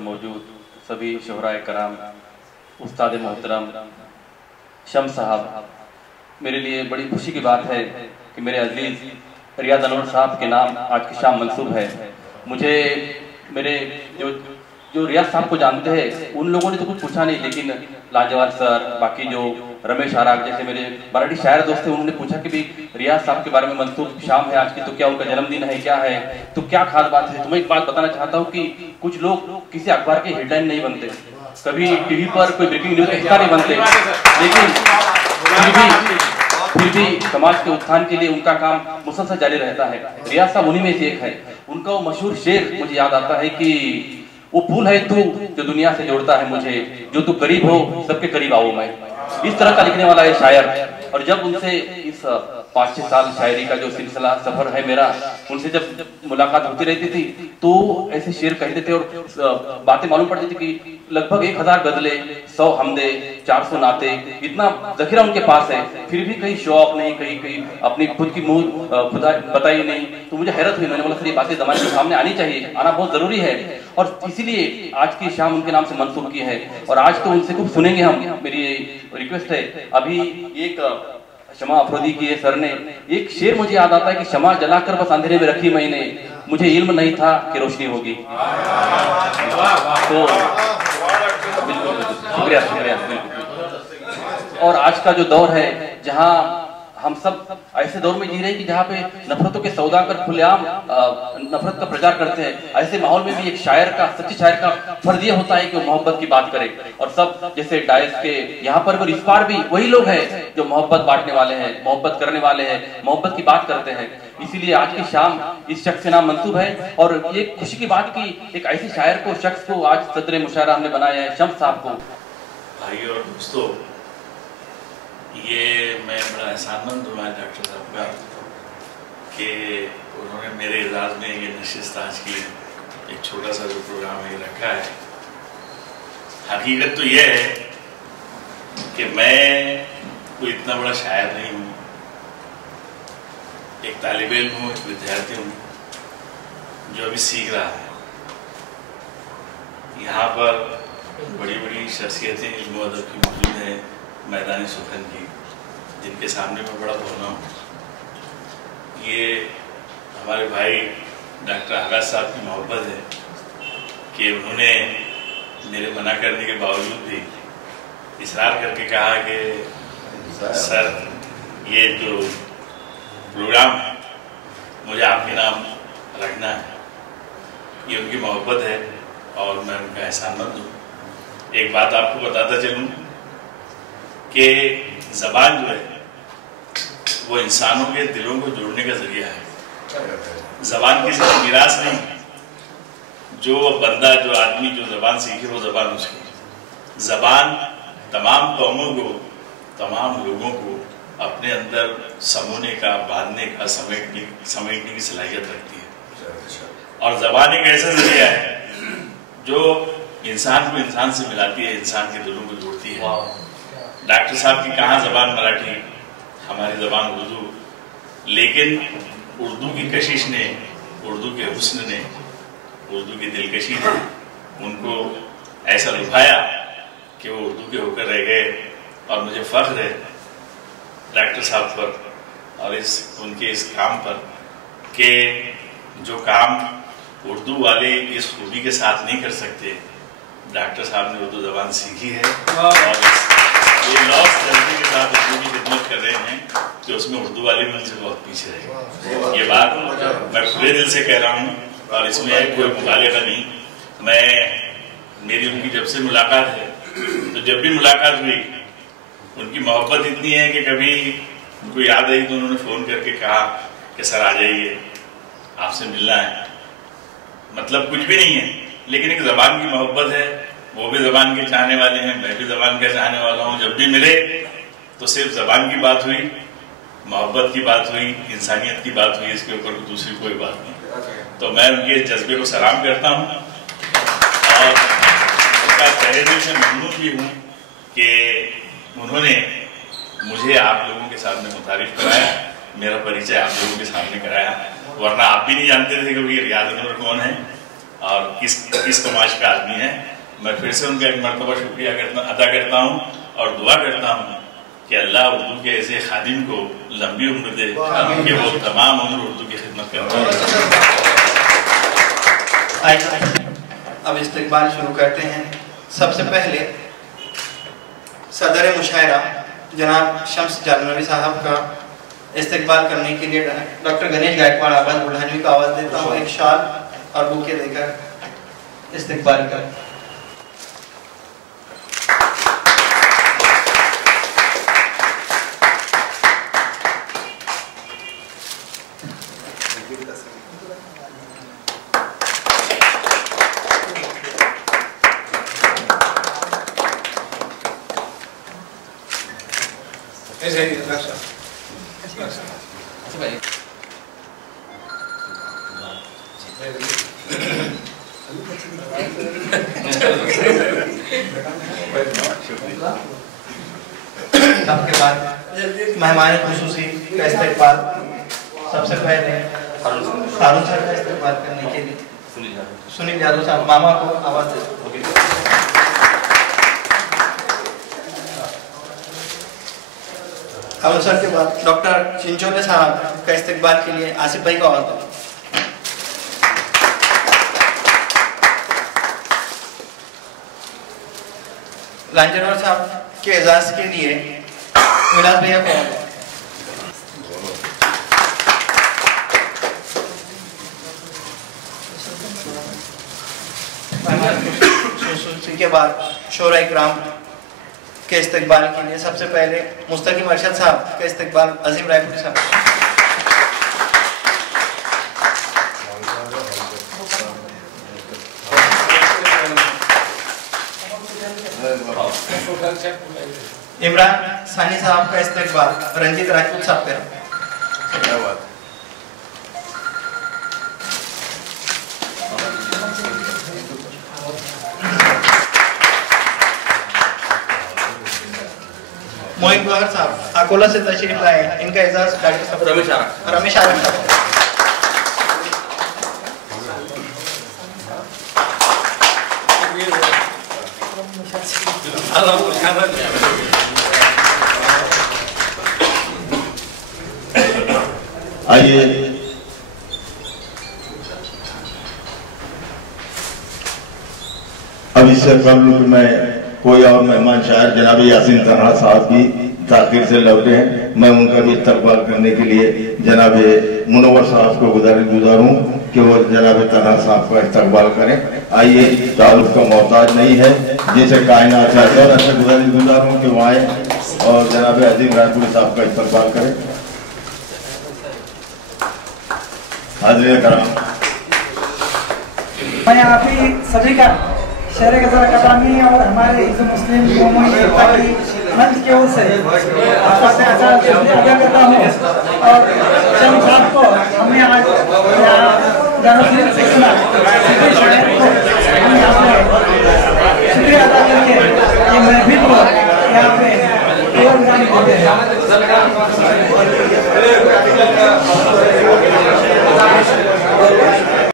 मौजूद सभी शोहराए कराम, उस्ताद मोहतरम शम्स साहब, मेरे लिए बड़ी खुशी की बात है कि मेरे अजीज रियाज अनवर साहब के नाम आज की शाम मंसूब है। मुझे मेरे जो रियाज साहब को जानते हैं उन लोगों ने तो कुछ पूछा नहीं, लेकिन लाजवाब सर, बाकी जो रमेश आराग जैसे मेरे मराठी शायर दोस्त थे, उन्होंने पूछा कि भाई रियाज साहब के बारे में मंसूब शाम है आज की, तो क्या उनका जन्मदिन है, क्या है, तो क्या खास बात है। तो मैं एक बात बताना चाहता हूँ कि कुछ लोग किसी अखबार के हेडलाइन नहीं बनते, कभी टीवी पर कोई ब्रेकिंग न्यूज का हिस्सा नहीं बनते, लेकिन फिर भी समाज के उत्थान के लिए उनका काम मुसलसल जारी रहता है। रियाज साहब उन्हीं में से एक है। उनका वो मशहूर शेर मुझे याद आता है कि वो पुल है तू जो दुनिया से जोड़ता है मुझे, जो तू करीब हो सबके करीब आओ मैं। इस तरह का लिखने वाला है शायर। और जब उनसे इस 5-6 साल शायरी का जो सिलसिला सफर है मेरा, उनसे जब मुलाकात होती रहती थी तो ऐसे शेर कहते थे और बातें मालूम पड़ती थी कि लगभग 1000 गजले, 100 हमदे, 400 नाते, इतना जखीरा उनके पास है, फिर भी कहीं शो ऑफ नहीं, कहीं अपनी खुद की मुंह खुदा बताई नहीं। तो मुझे हैरत हुई, मैंने बोला सर ये बातें जमाने के सामने आनी चाहिए, आना बहुत जरूरी है, और इसीलिए आज की शाम उनके नाम से मंसूब की है। और आज तो उनसे खूब सुनेंगे हम, मेरी रिक्वेस्ट है। अभी एक शमा अफरोदी की सर ने एक शेर मुझे याद आता है कि शमा जलाकर बस अंधेरे में रखी मैंने, मुझे इल्म नहीं था कि रोशनी होगी। तो शुक्रिया शुक्रिया। और आज का जो दौर है जहां हम सब ऐसे दौर में जी रहे हैं कि जहाँ पे नफरतों के सौदा कर खुलेआम नफरत का प्रचार करते हैं, ऐसे माहौल में भी एक शायर का, सच्चे शायर का फर्ज ये होता है कि वो मोहब्बत की बात करे। और सब जैसे डायस के यहाँ पर इस बार भी वही लोग हैं जो मोहब्बत बांटने वाले हैं, मोहब्बत करने वाले हैं, मोहब्बत की बात करते हैं। इसीलिए आज की शाम इस शख्स के नाम मंसूब है। और ये खुशी की बात की एक ऐसे शायर को, शख्स को आज सदर मुशायरा हमने बनाया है, शम्स साहब को। भाई और दोस्तों, ये मैं बड़ा एहसानमंद हूँ डॉक्टर साहब का कि उन्होंने मेरे इजाज़ में ये नशिस्त आज की एक छोटा सा जो प्रोग्राम है रखा है। हकीकत तो ये है कि मैं कोई इतना बड़ा शायर नहीं हूँ, एक तालिब इल्म हूँ, एक विद्यार्थी हूँ जो अभी सीख रहा है। यहाँ पर बड़ी बड़ी शख्सियतें इल्म अदब की मौजूद हैं मैदानी सुखन की, जिनके सामने मैं बड़ा बोलना हूँ। ये हमारे भाई डॉक्टर आगाज साहब की मोहब्बत है कि उन्होंने मेरे मना करने के बावजूद भी इसरार करके कहा कि सर ये जो प्रोग्राम है मुझे आपके नाम रखना है। ये उनकी मोहब्बत है और मैं उनका एहसानमंद हूँ। एक बात आपको बताता चलूँ कि ज़बान जो है वो इंसानों के दिलों को जोड़ने का जरिया है। ज़बान किसी की मिरास नहीं, जो बंदा, जो आदमी जो ज़बान सीखे वो ज़बान उसकी। ज़बान तमाम कौमों को, तमाम लोगों को अपने अंदर समूने का, बांधने का, समेटने की सलाहियत रखती है। और ज़बान एक ऐसा जरिया है जो इंसान को इंसान से मिलाती है, इंसान के दिलों को जोड़ती है। डॉक्टर साहब की कहाँ ज़बान मराठी, हमारी ज़बान उर्दू, लेकिन उर्दू की कशिश ने, उर्दू के हुस्न ने, उर्दू की दिलकशी ने उनको ऐसा लुभाया कि वो उर्दू के होकर रह गए। और मुझे फ़ख्र है डॉक्टर साहब पर और उनके इस काम पर कि जो काम उर्दू वाले इस खूबी के साथ नहीं कर सकते, डॉक्टर साहब ने उर्दू ज़बान सीखी है और ये लॉस जल्दी के साथ उर्दू की खिदमत कर रहे हैं कि उसमें उर्दू वाले भी उनसे बहुत पीछे रहे। ये बात मैं पूरे दिल से कह रहा हूँ और इसमें कोई मुबालिगा नहीं। मेरी उनकी जब से मुलाकात है, तो जब भी मुलाकात हुई उनकी मोहब्बत इतनी है कि कभी उनको याद आई तो उन्होंने फ़ोन करके कहा कि सर आ जाइए, आपसे मिलना है। मतलब कुछ भी नहीं है, लेकिन एक ज़बान की मोहब्बत है। वो भी ज़बान के चाहने वाले हैं, मैं भी ज़बान का चाहने वाला हूँ। जब भी मिले तो सिर्फ ज़बान की बात हुई, मोहब्बत की बात हुई, इंसानियत की बात हुई, इसके ऊपर दूसरी कोई बात नहीं। तो मैं उनके जज्बे को सलाम करता हूँ और उनका तहे दिल से ममनून भी हूँ कि उन्होंने मुझे आप लोगों के सामने मुतारिफ कराया, मेरा परिचय आप लोगों के सामने कराया। वरना आप भी नहीं जानते थे कि रियाज अनवर कौन है और किस समाज का आदमी है। मैं फिर से उनका एक मरतबा शुक्रिया अदा करता हूँ और दुआ करता हूँ कि अल्लाह उर्दू के ऐसे खादिम को लंबी उम्र दे कि वो तमाम उम्र उर्दू की खिदमत करते हैं। अब इस्तकबाल शुरू करते हैं। सबसे पहले सदर मुशायरा जनाब शम्स जालनवी साहब का इस्तकबाल करने के लिए डॉक्टर गणेश गायकवाड़ आवाज बुढ़ानी को आवाज देता हूँ। एक शाल और बुके देकर इस्तकबाल कर। आपके बाद मेहमान खुसूसी का इस्तकबाल सबसे पहले हारून सर का इस्तकबाल करने के लिए सुनील यादव साहब मामा को आवाज दे। हारून सर के बाद डॉक्टर चिंचोले साहब का इस्तकबाल के लिए आसिफ भाई को आवाज दो। लांजनवर साहब के एजाज के लिए विलास भैया को के बाद शोरा इकराम के इस्तकबाल के लिए सबसे पहले मुस्तकीम अरशद साहब का इस्तकबाल अजीम रायपुरी साहब। इमरान सानी साहब का इस्तकबाल रंजीत राजपूत साहब का। मोहित गौहर साहब अकोला से तशरीफ लाए, इनका एजाज डॉक्टर साहब रमेश आरक साहब। आइए अब इससे कबल मैं कोई और मेहमान शायर जनाब यासीन तन्हा साहब की ताकीर से लौटे हैं, मैं उनका भी इस्तकबाल करने के लिए जनाब मुनव्वर साहब को गुजारूं कि वो जनाब तन्हा साहब का इस्तकबाल करें। आइए, तारुफ का मोहताज नहीं है, जिसे कायनात चाहता है, ऐसे गुजारूं कि वो आए और जनाब अजीम रायपुरी साहब का इस्तकबाल करें। हाज़िर कराम, मैं आप ही सभी का शेर गज़ल अकादमी और हमारे हिंदू मुस्लिम कौमों की एकता की मंच की ओर से अदा करता हूँ। और चंद साहब को हमने आज